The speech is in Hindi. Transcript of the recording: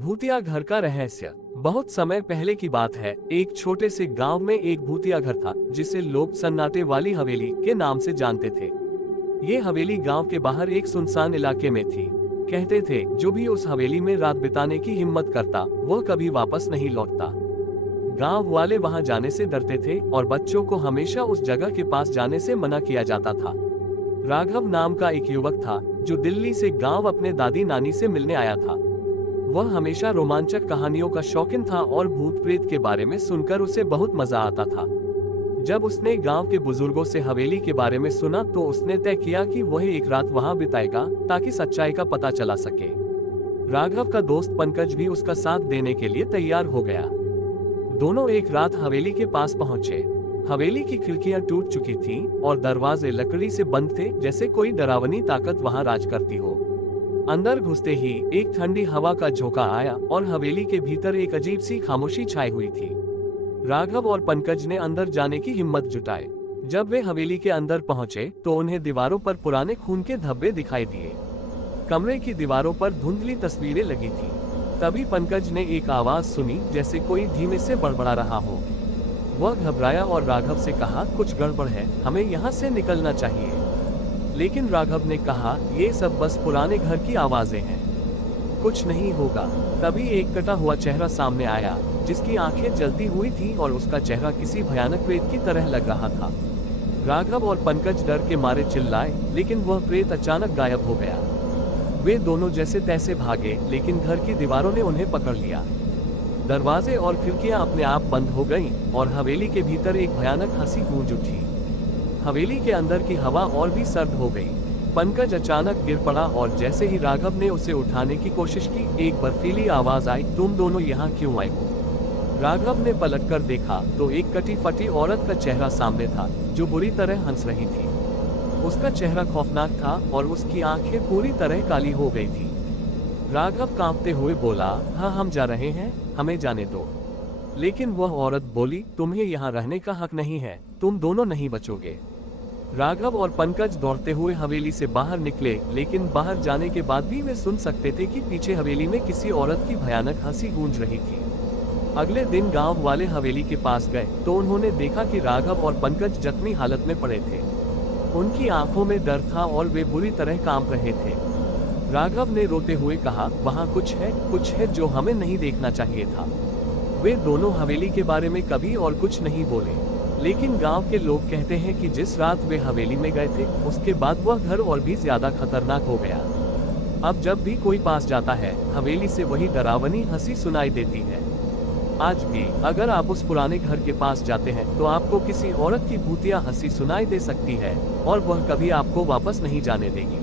भूतिया घर का रहस्य। बहुत समय पहले की बात है। एक छोटे से गांव में एक भूतिया घर था जिसे लोग सन्नाटे वाली हवेली के नाम से जानते थे। ये हवेली गांव के बाहर एक सुनसान इलाके में थी। कहते थे जो भी उस हवेली में रात बिताने की हिम्मत करता वो कभी वापस नहीं लौटता। गांव वाले वहां जाने से डरते थे और बच्चों को हमेशा उस जगह के पास जाने से मना किया जाता था। राघव नाम का एक युवक था जो दिल्ली से गांव अपने दादी नानी से मिलने आया था। वह हमेशा रोमांचक कहानियों का शौकीन था और भूत प्रेत के बारे में सुनकर उसे बहुत मजा आता था। जब उसने गांव के बुजुर्गों से हवेली के बारे में सुना तो उसने तय किया कि वह एक रात वहां बिताएगा ताकि सच्चाई का पता चला सके। राघव का दोस्त पंकज भी उसका साथ देने के लिए तैयार हो गया। दोनों एक रात हवेली के पास पहुंचे। हवेली की खिड़कियां टूट चुकी थीं और दरवाजे लकड़ी से बंद थे, जैसे कोई डरावनी ताकत वहां राज करती हो। अंदर घुसते ही एक ठंडी हवा का झोंका आया और हवेली के भीतर एक अजीब सी खामोशी छाई हुई थी। राघव और पंकज ने अंदर जाने की हिम्मत जुटाई। जब वे हवेली के अंदर पहुंचे तो उन्हें दीवारों पर पुराने खून के धब्बे दिखाई दिए। कमरे की दीवारों पर धुंधली तस्वीरें लगी थीं। तभी पंकज ने एक आवाज सुनी, जैसे कोई धीमे से बड़बड़ा रहा हो। वह घबराया और राघव से कहा, कुछ गड़बड़ है, हमें यहाँ से निकलना चाहिए। लेकिन राघव ने कहा, ये सब बस पुराने घर की आवाजें हैं, कुछ नहीं होगा। तभी एक कटा हुआ चेहरा सामने आया जिसकी आंखें जलती हुई थी और उसका चेहरा किसी भयानक प्रेत की तरह लग रहा था। राघव और पंकज डर के मारे चिल्लाए, लेकिन वह प्रेत अचानक गायब हो गया। वे दोनों जैसे तैसे भागे, लेकिन घर की दीवारों ने उन्हें पकड़ लिया। दरवाजे और खिड़कियां अपने आप बंद हो गईं और हवेली के भीतर एक भयानक हंसी गूंज उठी। हवेली के अंदर की हवा और भी सर्द हो गई। पंकज अचानक गिर पड़ा और जैसे ही राघव ने उसे उठाने की कोशिश की, एक बर्फीली आवाज आई, तुम दोनों यहाँ क्यों आए हो? राघव ने पलटकर देखा तो एक कटी फटी औरत का चेहरा सामने था जो बुरी तरह हंस रही थी। उसका चेहरा खौफनाक था और उसकी आंखें पूरी तरह काली हो गई थी। राघव कांपते हुए बोला, हाँ हम जा रहे हैं, हमें जाने दो। लेकिन वह औरत बोली, तुम्हें यहाँ रहने का हक नहीं है, तुम दोनों नहीं बचोगे। राघव और पंकज दौड़ते हुए हवेली से बाहर निकले, लेकिन बाहर जाने के बाद भी वे सुन सकते थे कि पीछे हवेली में किसी औरत की भयानक हंसी गूंज रही थी। अगले दिन गांव वाले हवेली के पास गए तो उन्होंने देखा कि राघव और पंकज जख्मी हालत में पड़े थे। उनकी आंखों में डर था और वे बुरी तरह कांप रहे थे। राघव ने रोते हुए कहा, वहाँ कुछ है जो हमें नहीं देखना चाहिए था। वे दोनों हवेली के बारे में कभी और कुछ नहीं बोले, लेकिन गांव के लोग कहते हैं कि जिस रात वे हवेली में गए थे उसके बाद वह घर और भी ज्यादा खतरनाक हो गया। अब जब भी कोई पास जाता है हवेली से वही डरावनी हंसी सुनाई देती है। आज भी अगर आप उस पुराने घर के पास जाते हैं तो आपको किसी औरत की भूतिया हंसी सुनाई दे सकती है और वह कभी आपको वापस नहीं जाने देगी।